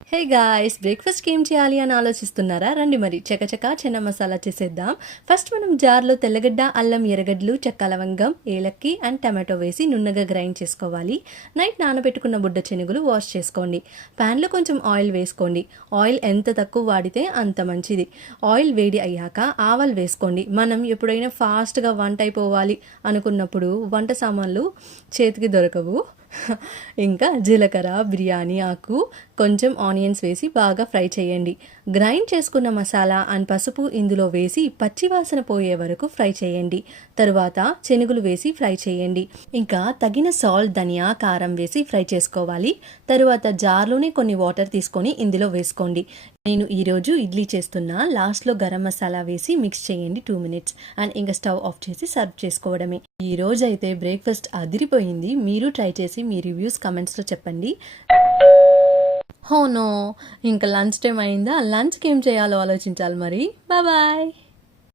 Hey guys, బ్రేక్ఫాస్ట్కి ఏం చేయాలి అని ఆలోచిస్తున్నారా? రండి మరి చకచకా చెన్న మసాలా చేసేద్దాం. ఫస్ట్ మనం జార్లో తెల్లగడ్డ, అల్లం, ఎర్రగడ్డలు, చెక్క, లవంగం, ఏలక్కి అండ్ టమాటో వేసి నున్నగా గ్రైండ్ చేసుకోవాలి. నైట్ నానబెట్టుకున్న బుడ్డ శనుగులు వాష్ చేసుకోండి. ప్యాన్లో కొంచెం ఆయిల్ వేసుకోండి. ఆయిల్ ఎంత తక్కువ వాడితే అంత మంచిది. ఆయిల్ వేడి అయ్యాక ఆవాలు వేసుకోండి. మనం ఎప్పుడైనా ఫాస్ట్గా వంట అయిపోవాలి అనుకున్నప్పుడు వంట సామాన్లు చేతికి దొరకవు. ఇంకా జీలకర్ర, బిర్యానీ ఆకు, కొంచెం ఆనియన్స్ వేసి బాగా ఫ్రై చేయండి. గ్రైండ్ చేసుకున్న మసాలా అండ్ పసుపు ఇందులో వేసి పచ్చివాసన పోయే వరకు ఫ్రై చేయండి. తరువాత శనుగులు వేసి ఫ్రై చేయండి. ఇంకా తగిన సాల్ట్, ధనియా, కారం వేసి ఫ్రై చేసుకోవాలి. తరువాత జార్లోనే కొన్ని వాటర్ తీసుకొని ఇందులో వేసుకోండి. నేను ఈరోజు ఇడ్లీ చేస్తున్నా. లాస్ట్లో గరం మసాలా వేసి మిక్స్ చేయండి 2 minutes అండ్ ఇంకా స్టవ్ ఆఫ్ చేసి సర్వ్ చేసుకోవడమే. ఈ రోజు అయితే బ్రేక్ఫాస్ట్ అదిరిపోయింది. మీరు ట్రై చేసి మీ రివ్యూస్ కమెంట్స్లో చెప్పండి. హోనో, ఇంకా లంచ్ టైం అయిందా? లంచ్కి ఏం చేయాలో ఆలోచించాలి మరి. బాయ్.